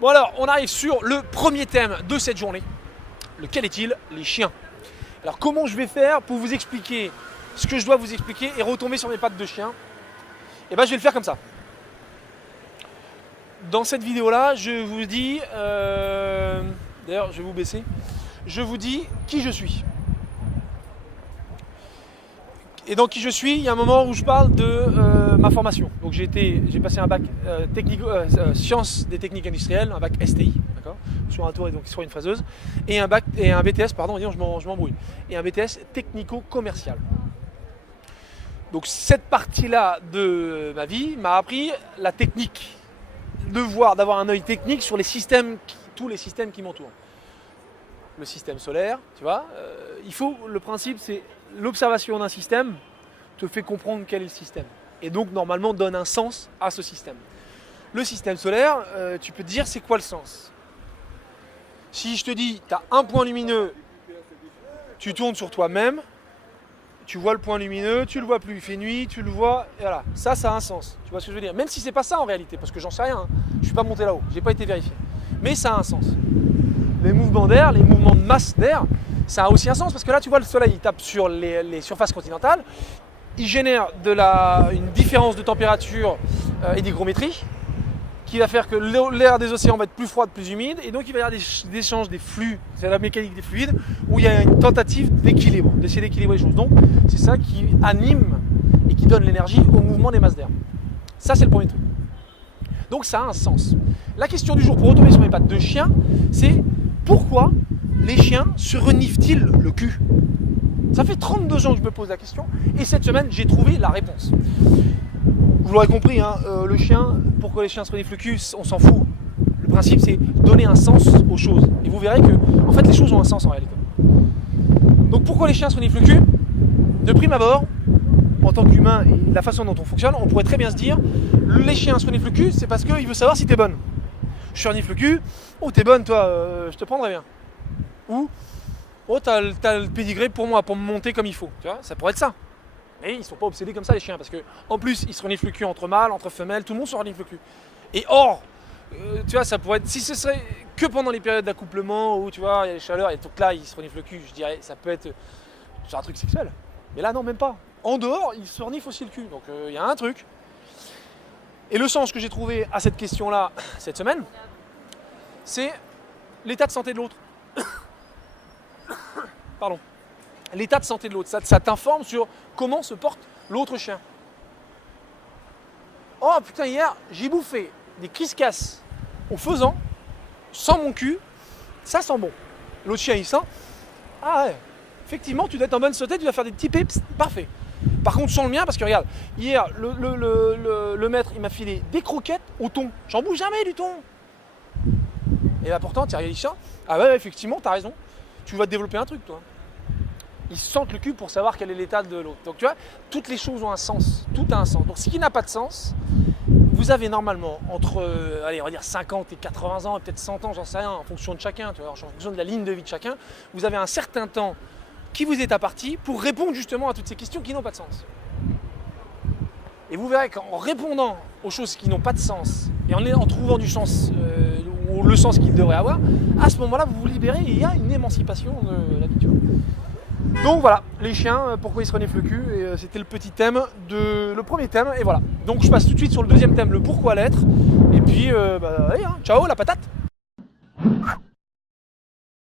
Bon alors, on arrive sur le premier thème de cette journée. Lequel est-il? Les chiens. Alors comment je vais faire pour vous expliquer ce que je dois vous expliquer et retomber sur mes pattes de chien? Et ben je vais le faire comme ça. Dans cette vidéo là, je vous dis, d'ailleurs je vais vous baisser, je vous dis qui je suis. Et dans qui je suis, il y a un moment où je parle de ma formation. Donc j'ai passé un bac sciences des techniques industrielles, un bac STI, d'accord, sur un tour et donc sur une fraiseuse, et un BTS, pardon, je m'embrouille, et un BTS technico-commercial. Donc cette partie-là de ma vie m'a appris la technique, d'avoir un œil technique sur les systèmes, tous les systèmes qui m'entourent. Le système solaire, tu vois, le principe c'est l'observation d'un système te fait comprendre quel est le système et donc normalement donne un sens à ce système. Le système solaire, tu peux te dire c'est quoi le sens? Si je te dis tu as un point lumineux, tu tournes sur toi-même, tu vois le point lumineux, tu le vois plus, il fait nuit, tu le vois, et voilà, ça a un sens. Tu vois ce que je veux dire? Même si c'est pas ça en réalité, parce que j'en sais rien, hein. Je suis pas monté là-haut, j'ai pas été vérifié, mais ça a un sens. Les mouvements d'air, les mouvements de masse d'air, ça a aussi un sens parce que là tu vois le soleil il tape sur les surfaces continentales, il génère une différence de température et d'hygrométrie qui va faire que l'air des océans va être plus froid, plus humide et donc il va y avoir des échanges des flux, c'est la mécanique des fluides où il y a une tentative d'équilibre, d'essayer d'équilibrer les choses. Donc c'est ça qui anime et qui donne l'énergie au mouvement des masses d'air. Ça c'est le premier truc. Donc ça a un sens. La question du jour pour retomber sur mes pattes de chien, c'est pourquoi les chiens se reniflent-ils le cul? Ça fait 32 ans que je me pose la question et cette semaine j'ai trouvé la réponse. Vous l'aurez compris, hein, le chien, pourquoi les chiens se reniflent le cul, on s'en fout. Le principe c'est donner un sens aux choses. Et vous verrez que en fait les choses ont un sens en réalité. Donc pourquoi les chiens se reniflent le cul? De prime abord, en tant qu'humain et la façon dont on fonctionne, on pourrait très bien se dire les chiens se reniflent le cul, c'est parce qu'il veut savoir si t'es bonne. Je renifle le cul, oh t'es bonne toi, je te prendrais bien. Ou oh t'as le pédigré pour moi, pour me monter comme il faut. Tu vois, ça pourrait être ça. Mais ils sont pas obsédés comme ça les chiens, parce que en plus ils se reniflent le cul entre mâles, entre femelles, tout le monde se renifle le cul. Et or, tu vois, ça pourrait être, si ce serait que pendant les périodes d'accouplement où tu vois il y a les chaleurs et donc là ils se reniflent le cul, je dirais ça peut être un truc sexuel. Mais là non, même pas. En dehors ils se reniflent aussi le cul, donc il y a un truc. Et le sens que j'ai trouvé à cette question-là cette semaine, c'est l'état de santé de l'autre. Pardon. L'état de santé de l'autre. Ça t'informe sur comment se porte l'autre chien. Oh putain, hier, j'ai bouffé des kiss-cass au faisan, sans mon cul, ça sent bon. L'autre chien, il sent. Ah ouais, effectivement, tu dois être en bonne santé, tu dois faire des petits pips, parfait. Par contre, sans le mien, parce que regarde, hier, le maître, il m'a filé des croquettes au thon. J'en bouge jamais du thon. Et là, pourtant, tu as regardé ça. Ah ouais, effectivement, tu as raison. Tu vas te développer un truc, toi. Ils sentent le cul pour savoir quel est l'état de l'autre. Donc, tu vois, toutes les choses ont un sens. Tout a un sens. Donc, ce qui n'a pas de sens, vous avez normalement entre, allez, on va dire 50 et 80 ans, et peut-être 100 ans, j'en sais rien, en fonction de chacun, tu vois, en fonction de la ligne de vie de chacun, vous avez un certain temps qui vous est imparti pour répondre justement à toutes ces questions qui n'ont pas de sens. Et vous verrez qu'en répondant aux choses qui n'ont pas de sens et en trouvant du sens ou le sens qu'il devrait avoir, à ce moment-là, vous vous libérez et il y a une émancipation de la vie. Donc voilà, les chiens, pourquoi ils se reniflent le cul, et c'était le premier thème, et voilà. Donc je passe tout de suite sur le deuxième thème, le pourquoi l'être, et puis allez, hein, ciao la patate.